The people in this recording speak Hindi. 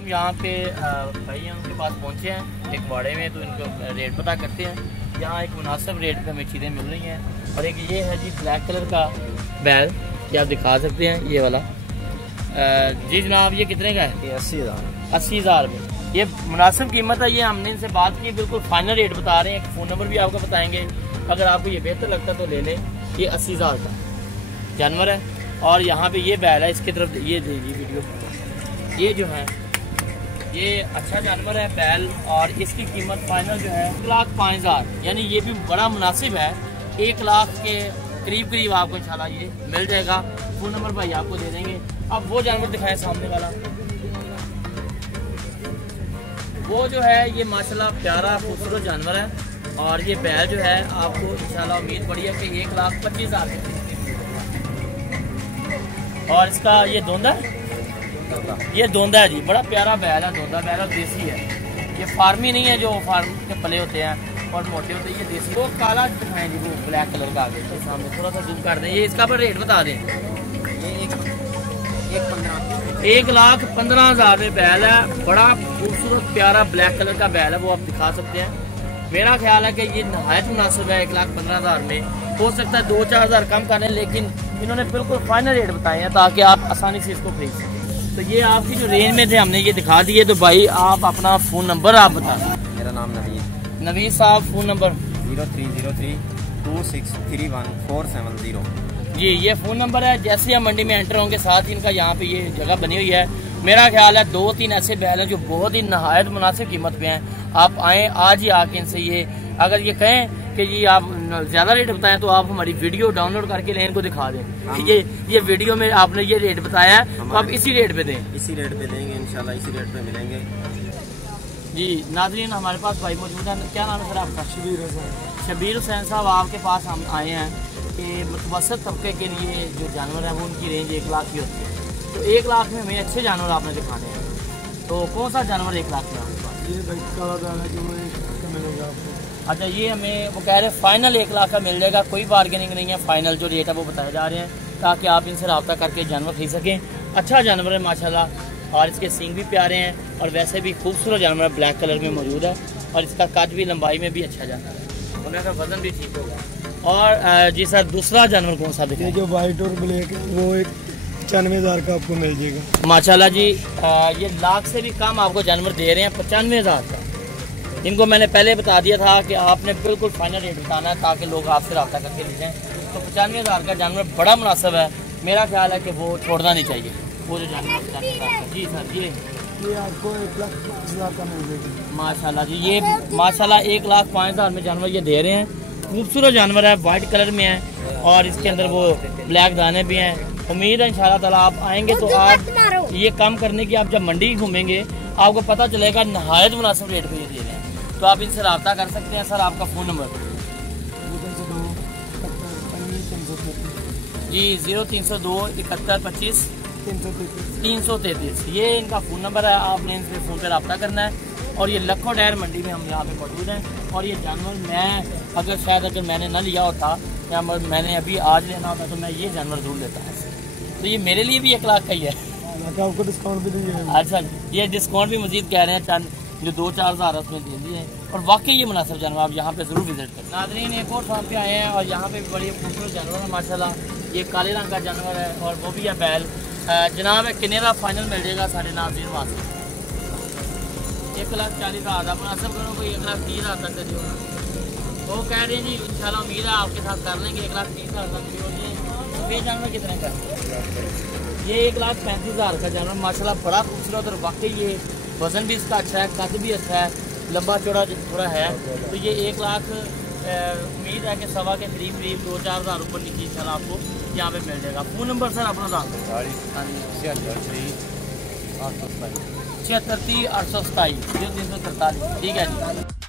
हम यहाँ पे भाई उनके पास पहुँचे हैं एक वाड़े में, तो इनको रेट पता करते हैं। यहाँ एक मुनासिब रेट पे हमें चीज़ें मिल रही हैं। और एक ये है जी ब्लैक कलर का बैल, ये आप दिखा सकते हैं ये वाला। जी जनाब ये कितने का है? 80,000 में। ये मुनासिब कीमत है। ये हमने इनसे बात की, बिल्कुल फाइनल रेट बता रहे हैं। एक फ़ोन नंबर भी आपको बताएंगे, अगर आपको ये बेहतर लगता है तो ले लें। ये 80,000 का जानवर है। और यहाँ पे ये बैल है, इसकी तरफ ये देखिए वीडियो। ये जो है ये अच्छा जानवर है बैल, और इसकी कीमत फाइनल जो है 1,05,000, यानी ये भी बड़ा मुनासिब है। 1 लाख के करीब आपको इंशाल्लाह ये मिल जाएगा। फ़ोन नंबर भाई आपको दे देंगे। अब वो जानवर दिखाएं सामने वाला, वो जो है ये माशाल्लाह प्यारा खूबसूरत जानवर है। और ये बैल जो है आपको इंशाल्लाह उम्मीद पड़ी है कि 1,25,000 और इसका ये दोंदा, ये दोंदा है जी, बड़ा प्यारा बैल है। दोंदा बैल देसी है, ये फार्मी नहीं है जो फार्म के पले होते हैं और मोटे होते हैं। ये देसी। वो काला दिखाएं जी, वो ब्लैक कलर का आगे तो सामने थोड़ा सा जूम कर दें। ये इसका पर रेट बता दें। ये 1,15,000 में बैल है। बड़ा खूबसूरत प्यारा ब्लैक कलर का बैल है, वो आप दिखा सकते हैं। मेरा ख्याल है कि ये नहायत मुनासिब है 1,15,000 में। हो सकता है 2-4 हज़ार कम करें, लेकिन इन्होंने बिल्कुल फाइनल रेट बताए हैं ताकि आप आसानी से इसको खरीद सकें। तो ये आपकी जो रेंज में थे हमने ये दिखा दिए। तो भाई आप अपना फ़ोन नंबर आप बता दें। मेरा नाम नवीद साहब, फ़ोन नंबर 0303 2631 470 जी, ये फ़ोन नंबर है। जैसे हम मंडी में एंटर होंगे साथ ही इनका यहाँ पे ये जगह बनी हुई है। मेरा ख्याल है 2-3 ऐसे बैल हैं जो बहुत ही नहायत मुनासिब कीमत पे हैं। आप आएँ आज ही आके इनसे ये, अगर ये कहें कि जी आप ज़्यादा रेट बताएं तो आप हमारी वीडियो डाउनलोड करके लें, इनको दिखा दें। ये वीडियो में आपने ये रेट बताया है तो आप इसी रेट पे दें। इसी रेट पे देंगे इंशाल्लाह, इसी रेट पे मिलेंगे जी। नाज़रीन हमारे पास भाई मौजूद है। क्या नाम है सर आपका? शबीर हुसैन साहब, आपके पास हम आए हैं कि मुतवसत तबके के लिए जो जानवर है वो उनकी रेंज 1 लाख की होती है। तो 1 लाख में हमें अच्छे जानवर आपने दिखाने हैं, तो कौन सा जानवर 1 लाख में आपके पास? ये भाई काला दाना जो मिलेगा आपको। अच्छा, ये हमें वो कह रहे हैं फाइनल 1 लाख का मिल जाएगा, कोई बार्गेनिंग नहीं है। फाइनल जो रेट है वो बताए जा रहे हैं ताकि आप इनसे रब्ता करके जानवर खरीद सकें। अच्छा जानवर है माशाल्लाह, और इसके सींग भी प्यारे हैं और वैसे भी खूबसूरत जानवर ब्लैक कलर में मौजूद है। और इसका कद भी लंबाई में भी अच्छा जानवर है, और इसका वजन भी ठीक होगा। और जी सर दूसरा जानवर कौन सा दिखाएं? ये जो वाइट और ब्लैक है वो 95,000 का आपको मिल जाएगा माशाल्लाह जी। ये लाख से भी कम आपको जानवर दे रहे हैं 95,000 का। इनको मैंने पहले बता दिया था कि आपने बिल्कुल फाइनल रेट बताना है ताकि लोग आपसे रब्ता करके ले जाएँ। तो 95,000 का जानवर बड़ा मुनासिब है। मेरा ख्याल है कि वो छोड़ना नहीं चाहिए वो जो जानवर 95,000 का। जी सर ये आपको 1,05,000 का मिल जाएगा माशाल्लाह जी। ये माशाल्लाह 1,05,000 में जानवर ये दे रहे हैं। खूबसूरत जानवर है, वाइट कलर में है और इसके अंदर वो ब्लैक दाने भी हैं। उम्मीद है इंशाल्लाह ताला आप आएंगे तो आप ये काम करने की, आप जब मंडी घूमेंगे आपको पता चलेगा नहायत मुनासिब रेट पे ये दे रहे हैं। तो आप इनसे रब्ता कर सकते हैं। सर आपका फ़ोन नंबर जी 0302 71 25 333। ये इनका फ़ोन नंबर है, आपने इनसे फ़ोन पर रब्ता करना है। और ये लखों डैर मंडी में हम यहाँ पे मौजूद हैं। और ये जानवर मैं अगर मैंने ना लिया होता या मैंने अभी आज लेना होता तो मैं ये जानवर जरूर लेता है। तो ये मेरे लिए भी 1 लाख का ही है। आपको डिस्काउंट भी देंगे। अच्छा, ये डिस्काउंट भी मजीद कह रहे हैं, चंद जो 2-4 हज़ार उसमें दे दिए हैं। और वाकई ये मुनासिब जानवर, आप यहाँ पे ज़रूर विजिट करें। नाज़रीन एक और फार्म पे आए हैं और यहाँ पे भी बड़ी खूबसूरत जानवर है माशाल्लाह। ये काले रंग का जानवर है और वो भी है बैल। जनाब है कितने का फाइनल मिल जाएगा साढ़े नाज़रीन वास्ते? 1,40,000 का मुनासिब करो, कोई 1,30,000 तक का जो वो कह रहे हैं जी इंशाल्लाह उम्मीद है आपके साथ कर लेंगे। 1,30,000 तक भी होगी। ये जानवर कितने का? ये 1,35,000 का जानवर माशाल्लाह बड़ा खूबसूरत और वाकई ये वज़न भी इसका अच्छा है, कद भी अच्छा है, लंबा चौड़ा थोड़ा है। तो ये 1 लाख उम्मीद है कि सवा के करीब 2-4 हज़ार ऊपर नीचे इंशाल्लाह आपको यहाँ पे मिल जाएगा। फ़ोन नंबर सर अपना था 76 30 827 0343। ठीक है जी।